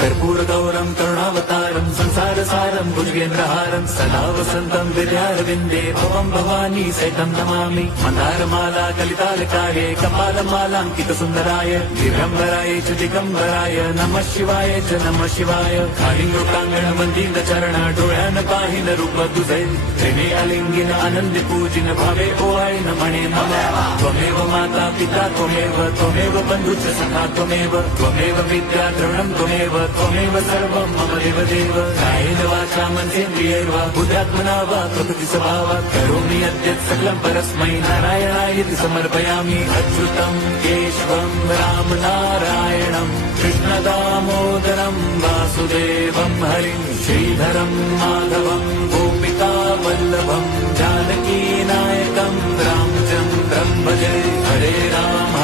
कर्पूरगौरं करुणावतारं संसारसारं भुजगेन्द्रहारं सदा वसन्तं विद्यारविन्दे भवं भवानी सहितं नमामि। मन्दारमाला कलितालकाये कपालमालाङ्कितसुन्दराय दिगम्बराय च दिगम्बराय नमः शिवाय च नमः शिवाय। कालिङ्गोटाङ्गणमन्दिरचरण डोळ्यान पाहिन रूप तुझे प्रेमे अलिंगिन आनंदी पूजिन भावे ओवाळीन म्हणे नमः। त्वमेव माता पिता त्वमेव बन्धुश्च सखा त्वमेव विद्या द्रविणं त्वमेव सर्वं मम देवदेव। कायेन वाचा मनसेन्द्रियैर्वा बुद्ध्यात्मना वा प्रकृति स्वभावात् करोमि यद्यत् सकलं परस्मै नारायणायति समर्पयामि। अच्युतं केशवं राम नारायणं कृष्ण दामोदरं वासुदेवं हरिं श्रीधरं माधवं गोपिका वल्लभं जानकी नायकं रामचन्द्रं भजे। हरे राम